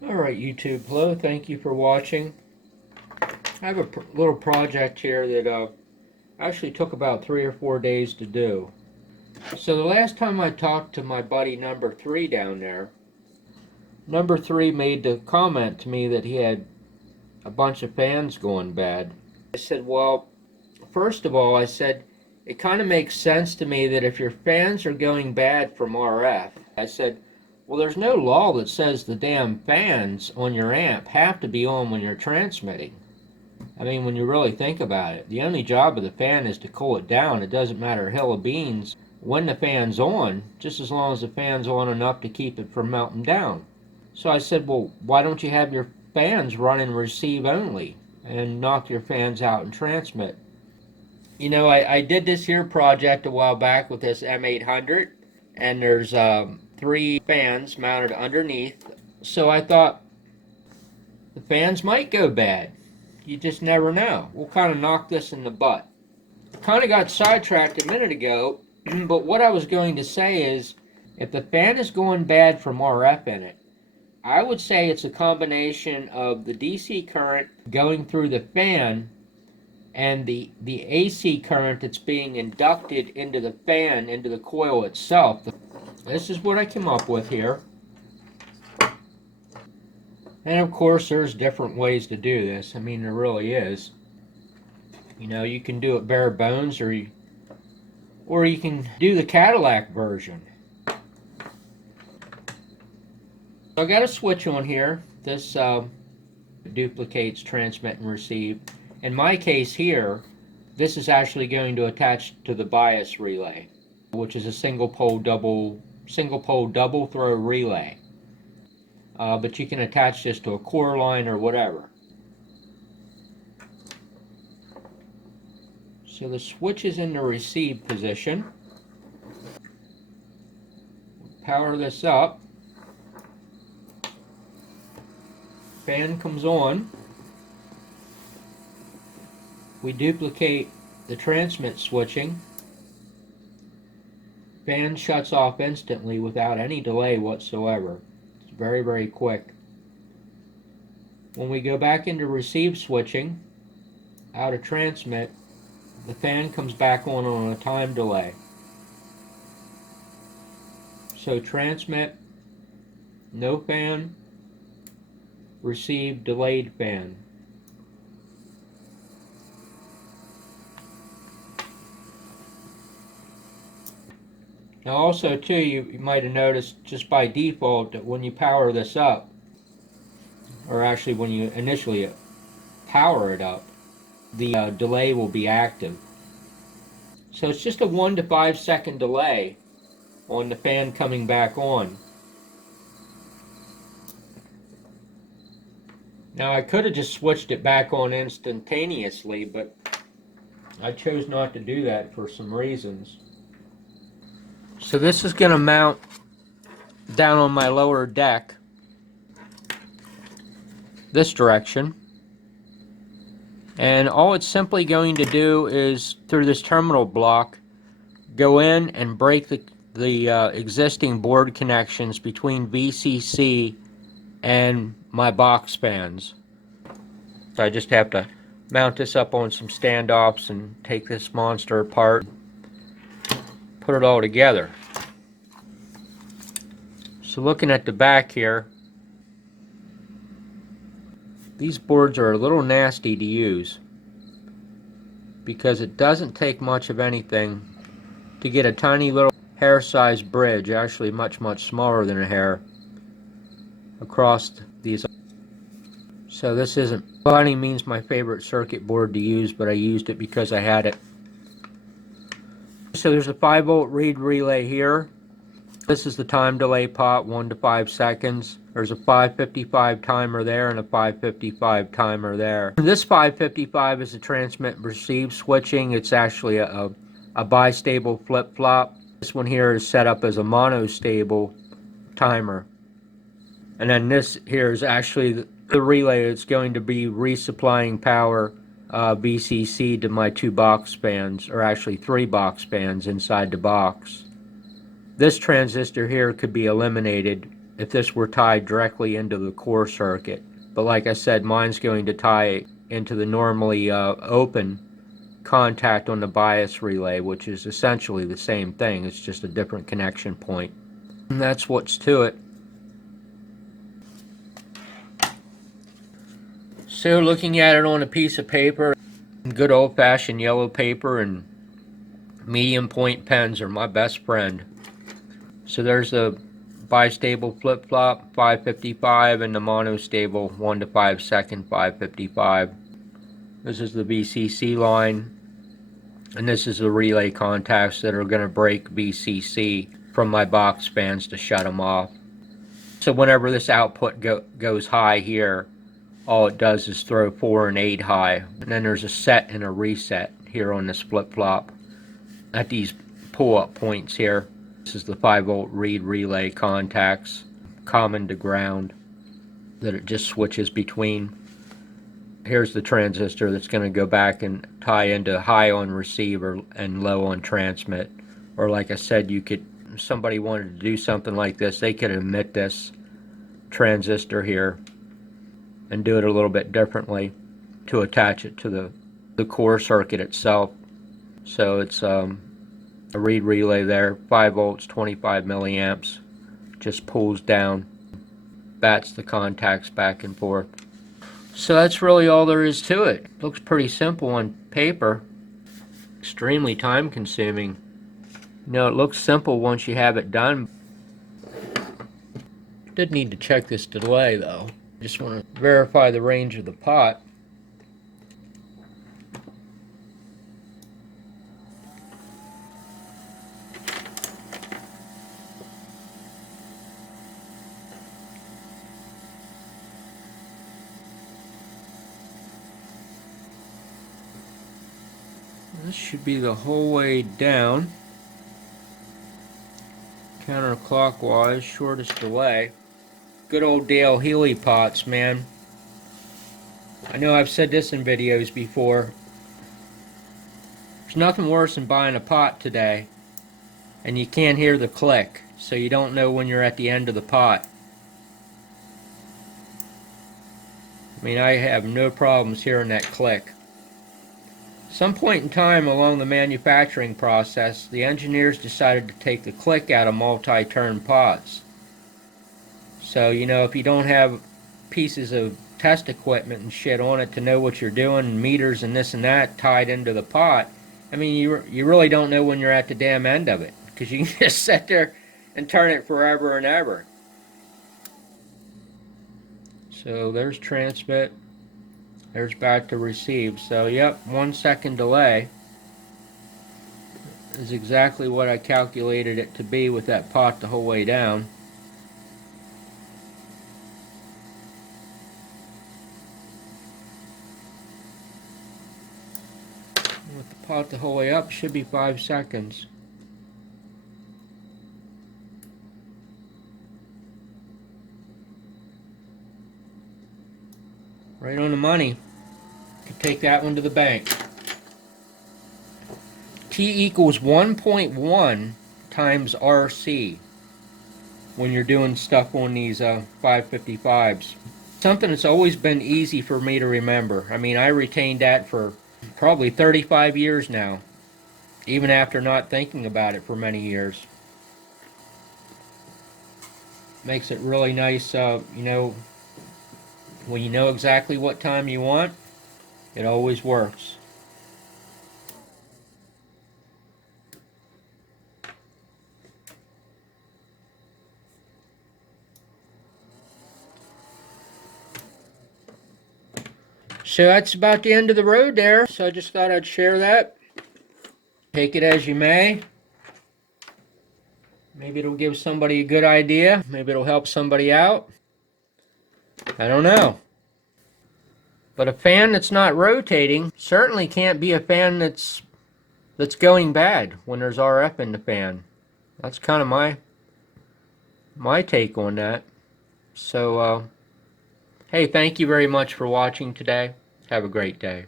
Alright YouTube, hello, thank you for watching. I have a little project here that actually took about 3 or 4 days to do. So the last time I talked to my buddy number 3 down there, number 3 made the comment to me that he had a bunch of fans going bad. I said, well, first of all, I said, it kind of makes sense to me that if your fans are going bad from RF, I said, well, there's no law that says the damn fans on your amp have to be on when you're transmitting. I mean, when you really think about it, the only job of the fan is to cool it down. It doesn't matter a hill of beans when the fan's on, just as long as the fan's on enough to keep it from melting down. So I said, well, why don't you have your fans run and receive only and knock your fans out and transmit? You know, I did this here project a while back with this M-800, and there's 3 fans mounted underneath. So I thought the fans might go bad. You just never know. We'll kind of knock this in the butt. Kind of got sidetracked a minute ago, but what I was going to say is, if the fan is going bad from RF in it, I would say it's a combination of the DC current going through the fan and the AC current that's being inducted into the fan, into the coil itself. This is what I came up with here. And of course, there's different ways to do this. I mean, there really is. You know, you can do it bare bones, or you can do the Cadillac version. So I got a switch on here. This duplicates transmit and receive. In my case here, this is actually going to attach to the bias relay, which is a single pole double throw relay. But you can attach this to a core line or whatever. So the switch is in the receive position. Power this up. Fan comes on. We duplicate the transmit switching. Fan shuts off instantly without any delay whatsoever. It's very, very quick. When we go back into receive switching, out of transmit, the fan comes back on a time delay. So transmit, no fan, receive, delayed fan. Now also too, you might have noticed just by default that when you power this up, or actually when you initially power it up, the delay will be active. So it's just a 1 to 5 second delay on the fan coming back on. Now I could have just switched it back on instantaneously, but I chose not to do that for some reasons. So this is going to mount down on my lower deck this direction, and all it's simply going to do is, through this terminal block, go in and break the existing board connections between VCC and my box fans. So I just have to mount this up on some standoffs and take this monster apart, put it all together. So looking at the back here, these boards are a little nasty to use because it doesn't take much of anything to get a tiny little hair-sized bridge, actually much smaller than a hair, across these. So this isn't by any means my favorite circuit board to use, but I used it because I had it. So there's a 5-volt read relay here. This is the time delay pot, 1 to 5 seconds. There's a 555 timer there and a 555 timer there. This 555 is a transmit and receive switching. It's actually a bistable flip-flop. This one here is set up as a monostable timer. And then this here is actually the relay that's going to be resupplying power VCC to my 2 box fans, or actually 3 box fans inside the box. This transistor here could be eliminated if this were tied directly into the core circuit. But like I said, mine's going to tie into the normally open contact on the bias relay, which is essentially the same thing. It's just a different connection point. And that's what's to it. So looking at it on a piece of paper, good old-fashioned yellow paper and medium point pens are my best friend. So there's a bistable flip-flop 555 and the monostable 1 to 5 second 555. This is the VCC line, and this is the relay contacts that are going to break VCC from my box fans to shut them off. So whenever this output goes high here, all it does is throw 4 and 8 high, and then there's a set and a reset here on this flip-flop at these pull-up points here. This is the 5-volt read relay contacts, common to ground, that it just switches between. Here's the transistor that's going to go back and tie into high on receiver and low on transmit. Or like I said, you could, if somebody wanted to do something like this, they could omit this transistor here and do it a little bit differently to attach it to the core circuit itself. So it's a read relay there, 5 volts, 25 milliamps, just pulls down, bats the contacts back and forth. So that's really all there is to it. Looks pretty simple on paper, extremely time consuming. You know, it looks simple once you have it done. Did need to check this delay though. Just want to verify the range of the pot. This should be the whole way down, counterclockwise, shortest delay. Good old Dale Healy pots, man. I know I've said this in videos before. There's nothing worse than buying a pot today and you can't hear the click, so you don't know when you're at the end of the pot. I mean, I have no problems hearing that click. Some point in time along the manufacturing process, the engineers decided to take the click out of multi-turn pots. So, you know, if you don't have pieces of test equipment and shit on it to know what you're doing, and meters and this and that tied into the pot, I mean, you really don't know when you're at the damn end of it, because you can just sit there and turn it forever and ever. So there's transmit, there's back to receive. So yep, 1 second delay is exactly what I calculated it to be with that pot the whole way down. With the pot the whole way up, should be 5 seconds. Right on the money. Could take that one to the bank. T equals 1.1 times RC when you're doing stuff on these 555s. Something that's always been easy for me to remember. I mean, I retained that for probably 35 years now, even after not thinking about it for many years. Makes it really nice, you know, when you know exactly what time you want, it always works. So that's about the end of the road there. So I just thought I'd share that. Take it as you may. Maybe it'll give somebody a good idea. Maybe it'll help somebody out. I don't know. But a fan that's not rotating certainly can't be a fan that's going bad when there's RF in the fan. That's kind of my take on that. So, hey, thank you very much for watching today. Have a great day.